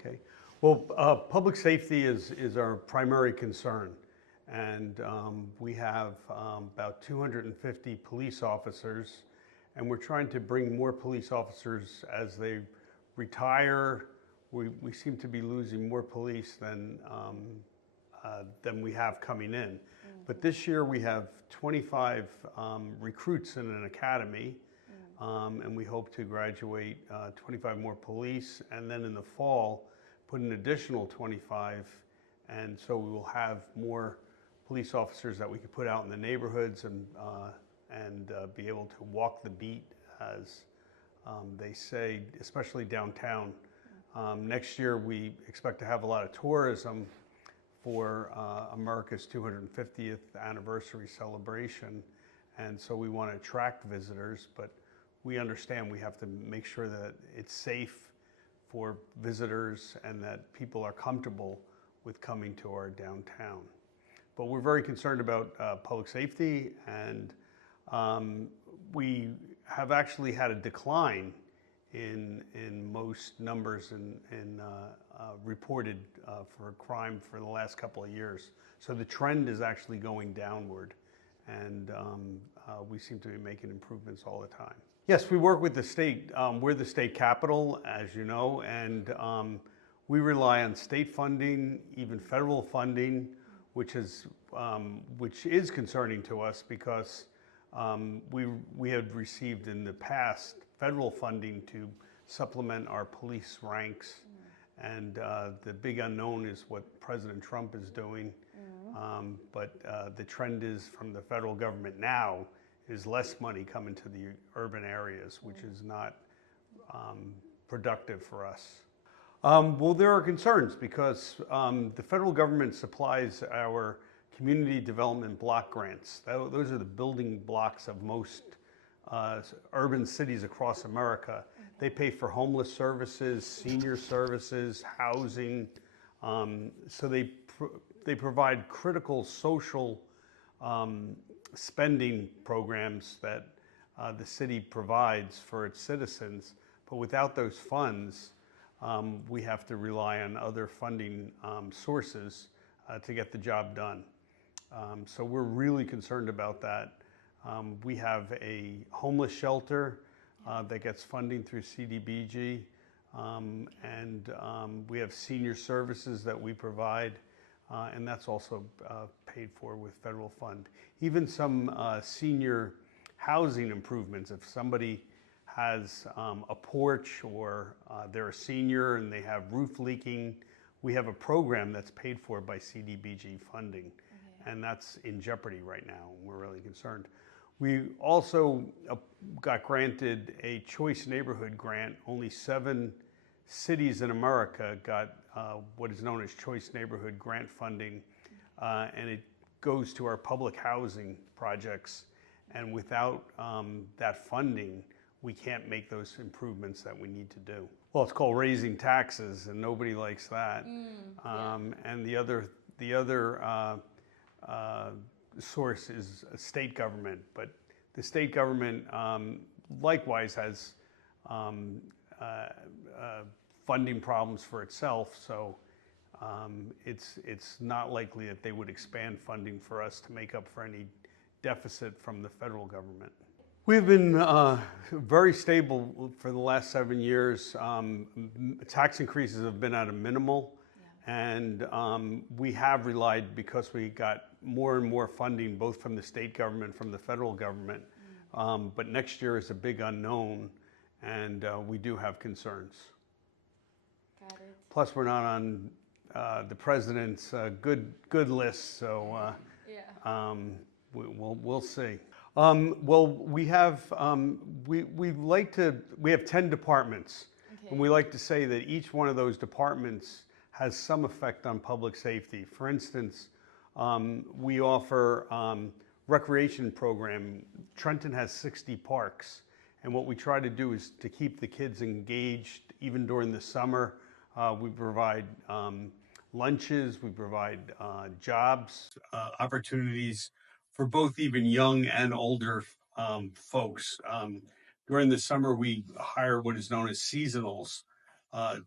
Okay. Well, public safety is our primary concern. And we have about 250 police officers, and we're trying to bring more police officers as they retire. We seem to be losing more police than we have coming in. But this year we have 25 recruits in an academy, and we hope to graduate 25 more police, and then in the fall put an additional 25, and so we will have more police officers that we could put out in the neighborhoods and be able to walk the beat, as they say, especially downtown. Next year we expect to have a lot of tourism for America's 250th anniversary celebration, and so we want to attract visitors, but we understand we have to make sure that it's safe for visitors and that people are comfortable with coming to our downtown. But we're very concerned about public safety, and we have actually had a decline in most numbers in reported for crime for the last couple of years. So the trend is actually going downward, and we seem to be making improvements all the time. Yes, we work with the state. We're the state capital, as you know, and we rely on state funding, even federal funding, which is concerning to us because we had received in the past federal funding to supplement our police ranks, and the big unknown is what President Trump is doing. But the trend is from the federal government now is less money coming to the urban areas, which is not productive for us. Well, there are concerns because the federal government supplies our community development block grants. Those are the building blocks of most urban cities across America. They pay for homeless services, senior services, housing. So they provide critical social spending programs that the city provides for its citizens. But without those funds, we have to rely on other funding sources to get the job done. So we're really concerned about that. We have a homeless shelter that gets funding through CDBG, and we have senior services that we provide, and that's also paid for with federal fund. Even some senior housing improvements, if somebody has a porch or they're a senior and they have roof leaking, we have a program that's paid for by CDBG funding, and that's in jeopardy right now. We're really concerned. We also got granted a choice neighborhood grant. Only 7 cities in America got what is known as choice neighborhood grant funding, and it goes to our public housing projects. And without that funding, we can't make those improvements that we need to do. Well, it's called raising taxes, and nobody likes that. And the other source is a state government, but the state government likewise has funding problems for itself, so it's not likely that they would expand funding for us to make up for any deficit from the federal government. We've been very stable for the last 7 years. Tax increases have been at a minimal, and we have relied, because we got more and more funding both from the state government, from the federal government, but next year is a big unknown, and we do have concerns. Got it. Plus, we're not on the president's good list, so we'll see. Well, we have 10 departments, and we like to say that each one of those departments has some effect on public safety. For instance, we offer recreation program. Trenton has 60 parks, and what we try to do is to keep the kids engaged even during the summer. We provide lunches, we provide jobs, opportunities for both even young and older folks. During the summer, we hire what is known as seasonals,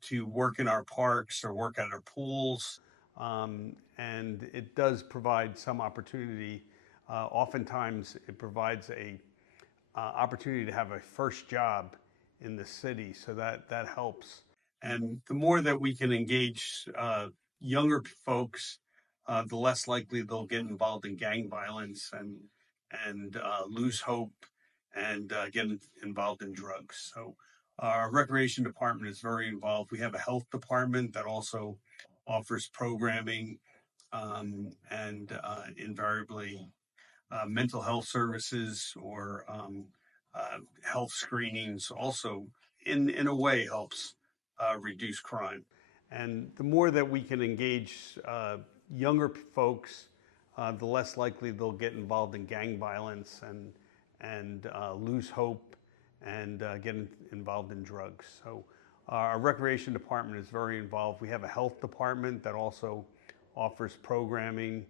to work in our parks or work at our pools. And it does provide some opportunity. Oftentimes, it provides a opportunity to have a first job in the city, so that helps. And the more that we can engage younger folks, the less likely they'll get involved in gang violence and lose hope and get involved in drugs. So our recreation department is very involved. We have a health department that also offers programming and invariably mental health services or health screenings also in a way helps reduce crime. And the more that we can engage younger folks, the less likely they'll get involved in gang violence and lose hope and get involved in drugs. So our recreation department is very involved. We have a health department that also offers programming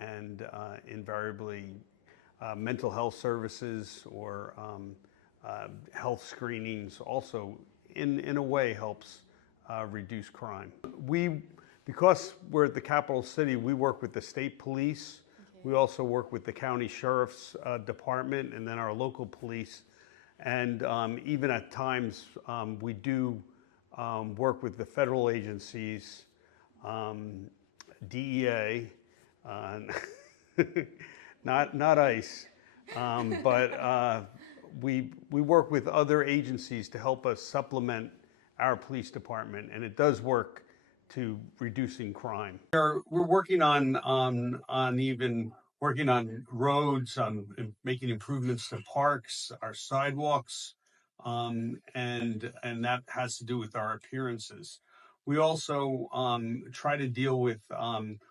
and invariably mental health services or health screenings also in a way helps reduce crime. Because we're at the capital city, we work with the state police. Okay. We also work with the county sheriff's department and then our local police. And even at times, we do work with the federal agencies, DEA, not ICE, but we work with other agencies to help us supplement our police department, and it does work to reducing crime. We're working on roads, on making improvements to parks, our sidewalks, and that has to do with our appearances. We also try to deal with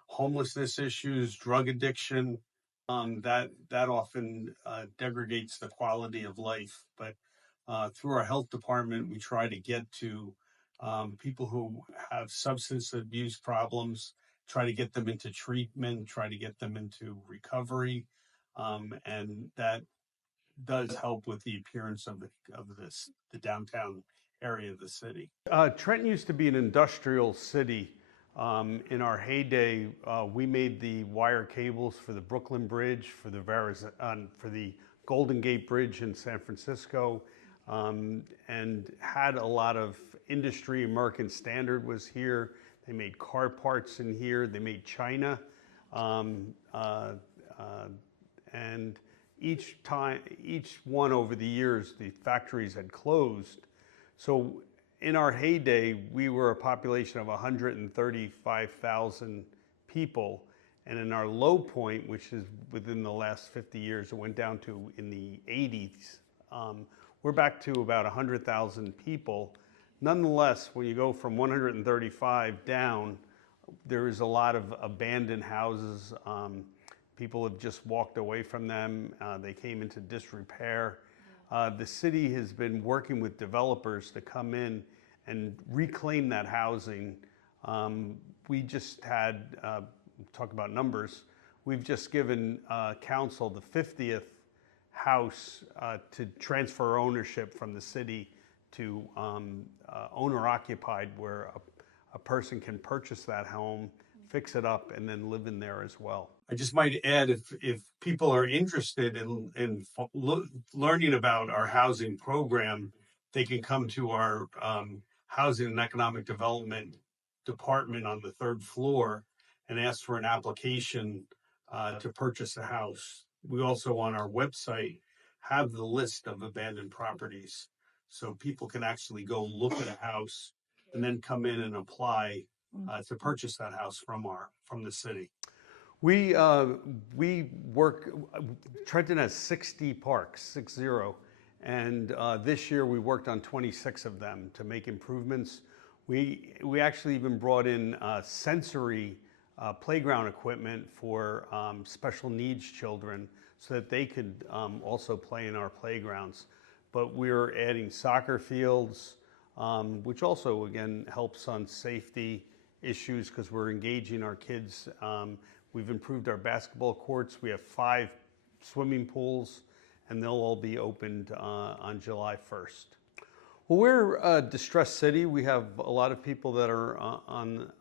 homelessness issues, drug addiction, that often degrades the quality of life. But through our health department, we try to get to people who have substance abuse problems, try to get them into treatment, try to get them into recovery, and that does help with the appearance of the downtown area of the city. Trenton used to be an industrial city. In our heyday, we made the wire cables for the Brooklyn Bridge, for the Golden Gate Bridge in San Francisco, and had a lot of industry. American Standard was here. They made car parts in here. They made China, and each one over the years, the factories had closed. So in our heyday, we were a population of 135,000 people. And in our low point, which is within the last 50 years, it went down to in the 80s. We're back to about 100,000 people. Nonetheless, when you go from 135 down, there is a lot of abandoned houses. People have just walked away from them. They came into disrepair. The city has been working with developers to come in and reclaim that housing. We just had, talk about numbers, we've just given council the 50th house to transfer ownership from the city to owner occupied, where a person can purchase that home, fix it up, and then live in there as well. I just might add, if people are interested in learning about our housing program, they can come to our Housing and Economic Development Department on the 3rd floor and ask for an application to purchase a house. We also, on our website, have the list of abandoned properties, so people can actually go look at a house and then come in and apply to purchase that house from the city. We work, Trenton has 60 parks, 60, and this year we worked on 26 of them to make improvements. We actually even brought in sensory playground equipment for special needs children so that they could also play in our playgrounds. But we're adding soccer fields, which also, again, helps on safety issues because we're engaging our kids. We've improved our basketball courts. We have 5 swimming pools, and they'll all be opened on July 1st. Well, we're a distressed city. We have a lot of people that are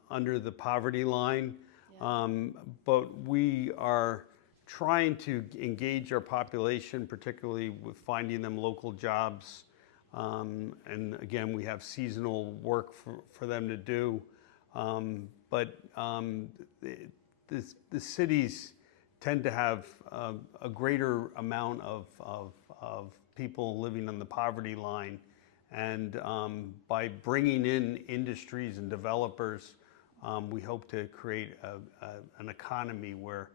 under the poverty line, Yeah. but we are trying to engage our population, particularly with finding them local jobs. And again, we have seasonal work for them to do. The cities tend to have a greater amount of people living on the poverty line. And by bringing in industries and developers, we hope to create an economy where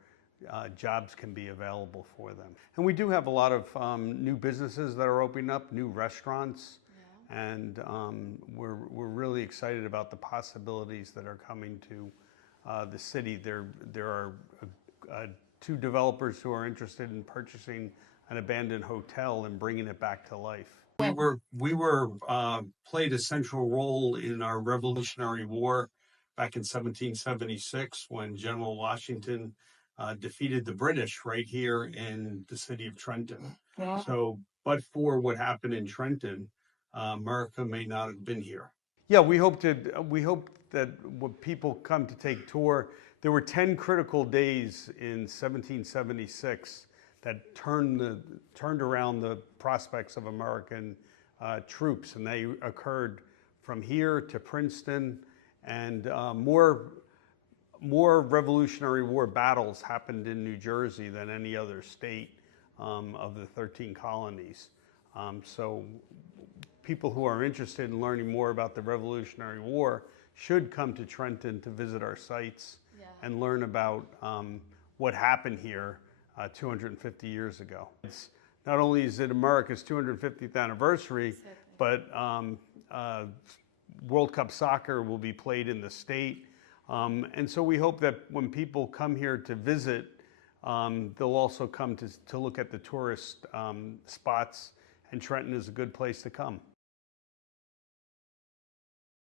jobs can be available for them. And we do have a lot of new businesses that are opening up, new restaurants, Yeah. and we're really excited about the possibilities that are coming to the city. There are two developers who are interested in purchasing an abandoned hotel and bringing it back to life. We were played a central role in our Revolutionary War back in 1776 when General Washington defeated the British right here in the city of Trenton. Yeah. So, but for what happened in Trenton, America may not have been here. Yeah, we hope that when people come to take tour, there were 10 critical days in 1776 that turned around the prospects of American troops, and they occurred from here to Princeton, and more Revolutionary War battles happened in New Jersey than any other state of the 13 colonies. So people who are interested in learning more about the Revolutionary War should come to Trenton to visit our sites. Yeah. And learn about what happened here 250 years ago. It's not only is it America's 250th anniversary, Exactly. but World Cup soccer will be played in the state. And so we hope that when people come here to visit, they'll also come to look at the tourist spots, and Trenton is a good place to come.